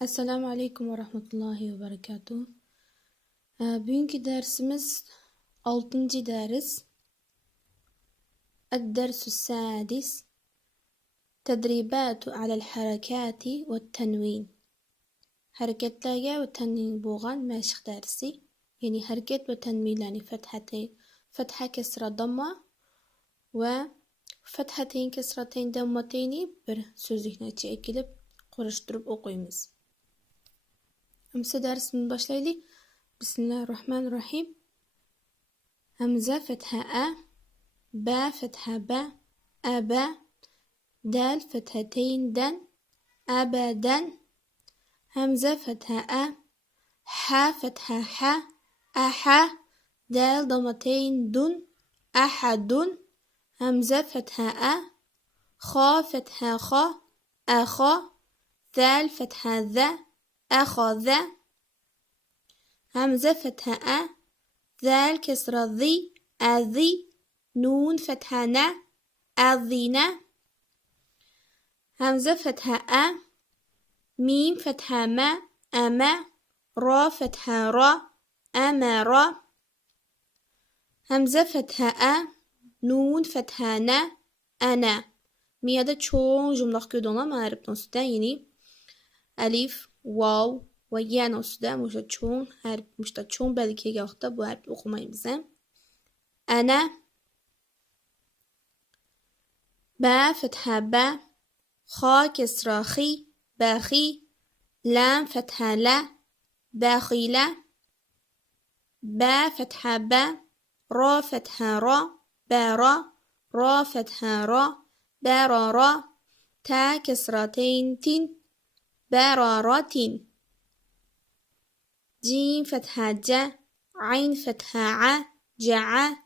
Assalamu alaikum wa rahmatullahi wa barakatuh. Bugünkü dersimiz 6. ders. الدرس السادس تدريبات على الحركات والتنوين. Hareketlerge ve tenvin boğan meşq dersi. Yani hareket ve tenvinlerini fetha kesra damma ve fethateyn kesrateyn dammateyni bir sözlükne içi ekilip kuruşturup okuyumuz. Hamza dersimiz başlayalım. Bismillahirrahmanirrahim. Hamza fetha a, ba fetha ba, aba, dal fethateyn den, abadan. Hamza fetha a, ha fetha ha, aha, dal damateyn dun, ahadun. Hamza fetha a, kha fetha kha, akha, dal fetha za, akhadha. همزة فتحة أ، ذال كسرة ذي، أذي، نون فتحة ن، أذينا. همزة فتحة أ، ميم فتحة ما، أما، را فتحة را، أمرا. همزة فتحة أ، نون فتحة ن، أنا. Miyada çoğun cümlaq gödüğüne mağribdən südən yeni əlif, vav ve yan üstüde muşta çoğun belki yokta bu harf okumayımız. Ana ba fetha ba, kha kesra khi, bahi, lam fetha la, bakhila. Ba fetha ba, ra fetha ra, bara, ra fetha ra, barara. Ta kesrateyn tin, bararatin. جيم فتحة جا، عين فتحة ع، جع،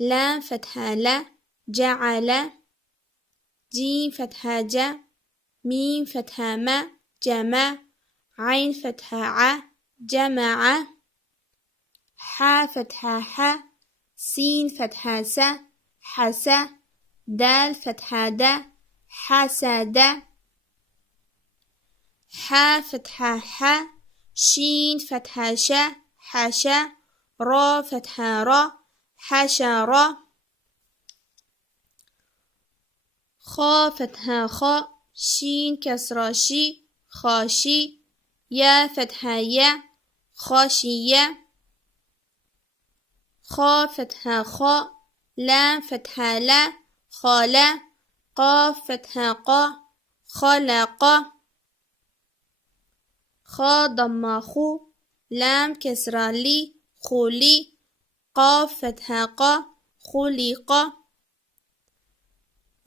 لام فتحة لا، جعل. جيم فتحة جا، ميم فتحة ما، جمع، عين فتحة ع، جمع. حا فتحة ح، سين فتحة س، حسا. دال فتحة دا، حسد. حا فتحة ح، شين فتحة شا، حشا. را فتحة را، حشرا. خا فتحة خا، شين كسرة شي، خاشي. يا فتحة يا، خاشية. خا فتحة خا، لام فتحة لا، خالا. قاف فتحة قا، خلق. خا ضم خو، لام كسرة لي، خولي. قاف فتحة قا، خلق.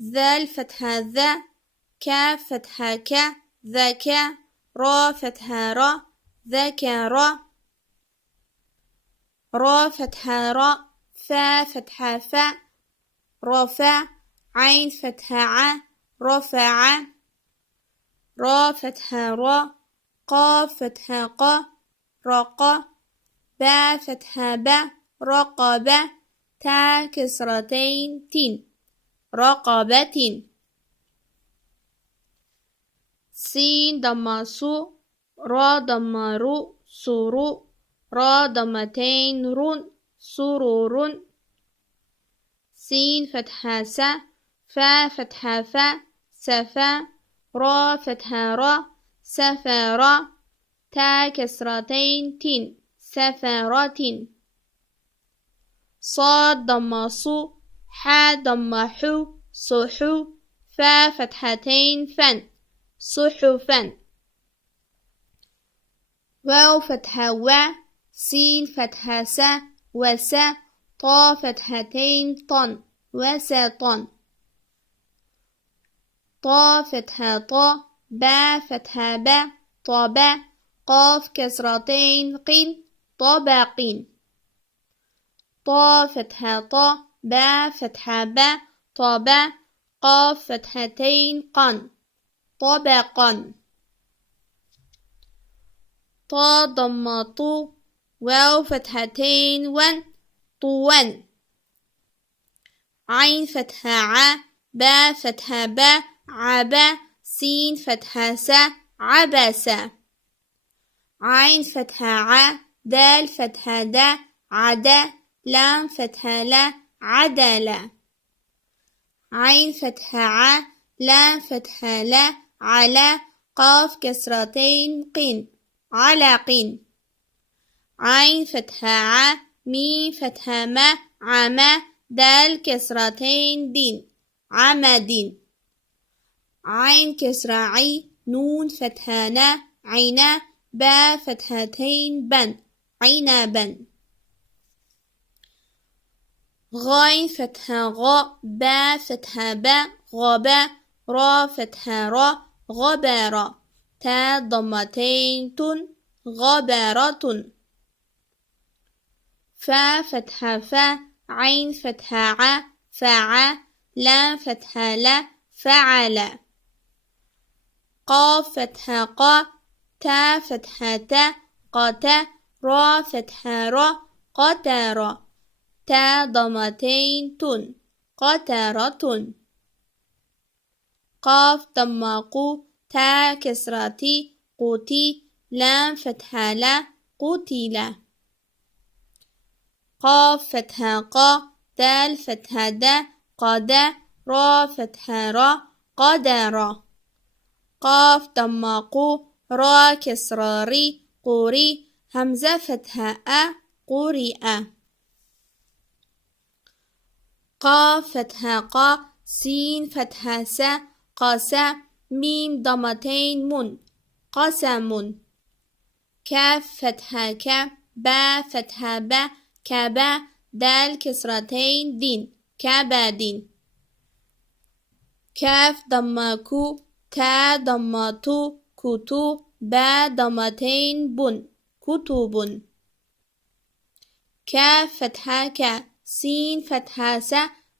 ذال فتحة ذا، كاف فتحة كا، ذكا. را فتحة را، ذكرا. را فتحة را، فا فتحة فا، رفع. عين فتحة ع، رفع. را فتحة را، قاف فتحة قا، رقا. با فتحة با، رقبة. تا كسرتين تين، رقبة. سين ضم سو، را ضم رو، سرو. را ضمتين رون، سرور. سين فتحة سا، فا فتحة فا، سفا. را فتحة را، سفرا. تا كسرتين تين، سفرات. صاد ضم صو، حا ضم حو، صحو. فا فتحتين فن، صحفا. واو فتحة وا، سين فتحة سا، وسا. طا فتحتين طن، وسطا. طا فتحة طا، با فتحة با، طبا. قاف كسرتين قين، طبقين. طا فتحة طا، با فتحة با، طبا. قاف فتحتين قن، طبقا. طا ضم طو، واو فتحتين ون، طوان. عين فتحة ع، با فتحة با، عبا. سين فتحة سا، عبسا. عين فتحة ع دال فتحة دا عدا لام فتحة لا عدلا عين فتحة ع لام فتحة لا على قاف كسرتين قين على قين عين فتحة ع ميم فتحة ما عما دال كسرتين دين عمدين عين كسرة عي نون فتحة نا عينا با فتحتين بن عنبا غين فتحة غا با فتحة با غابا را فتحة را غبارا تا ضمتين تن غبارة فا فتحة فا عين فتحة ع فع لا فتحة لا فعل قاف فتحة قا تا فتحة تا قاتا را فتحة را قطرا تا ضمتين تن قطرة قاف ضمقو تا كسرتي قوتي لام فتحة لا قتلا قاف فتحة قا دال فتحة دا قدا را فتحة را قدرا قاف ضمقو را كسراري قوري همزة فتحة أ قرئ قاف فتحة قا سين فتحة س قاسا ميم ضمتين من قسم كاف فتحة ك با فتحة با كبا دال كسرتين دين كبدين كاف ضمكو تا ضمتو كتو با ضمتين بن كتب كاف فتحة ك سين فتحة س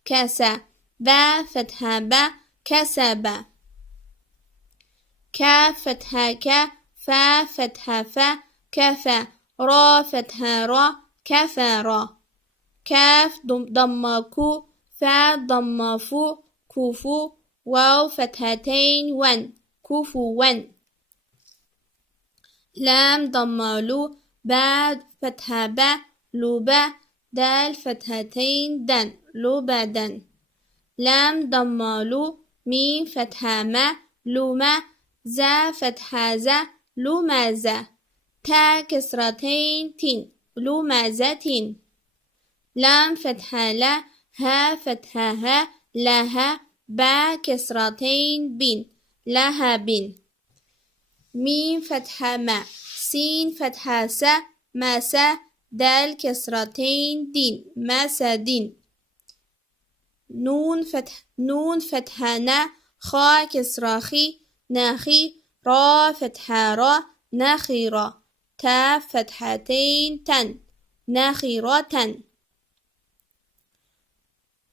كسا با فتحة با كسب كاف فتحة ك فا فتحة فا كفا را فتحة را كفر كاف ضمكو فا ضمفو كفو واو فتحتين ون كفوا لام ضمالو با فتحة با لوبا دال فتحتين دن لوبدن لام ضمالو ميم فتحة ما لوما زا فتحة زا لومازة تا كسرتين تين لومازة لام فتحة لا ها فتحة ها لها با كسرتين بين لهب ميم فتحة ما سين فتحة س مسا دال كسرتين دين مسدين نون فتحة نا خا كسرخي نخي را فتحة را نخيرا تا فتحتين تن نخيرة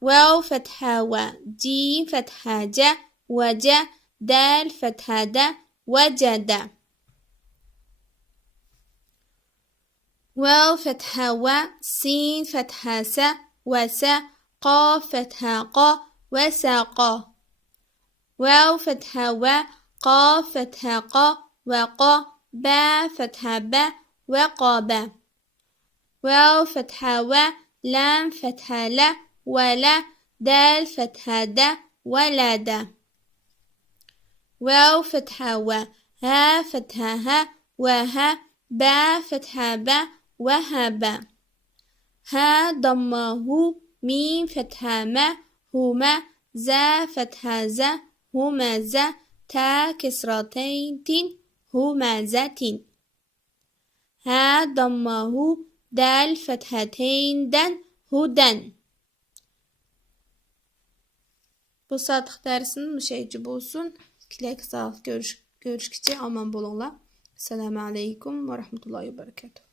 واو فتحة و جيم فتحة جا وجا دال فتحة دا وجد واو فتحة و سين فتحة س وسا قاف فتحة قا وساقا واو فتحة و قاف فتحة قا وقا با فتحة با وقابا واو فتحة و لام فتحة لا ولا دال فتحة دا ولد واو فتحة و ها فتحة ها وها با فتحة با وهب ها ضمه ميم فتحة ما هما زا فتحة زا همزة تا كسرتين تين همزة ها ضمه دال فتحتين دن هدن. Bu saatlik dərsinin müşahidə olsun. Kilək sağlıq görüşkücə aman bolunla. Selamun aleyküm və rəhmətullahi və bərəkətuhu.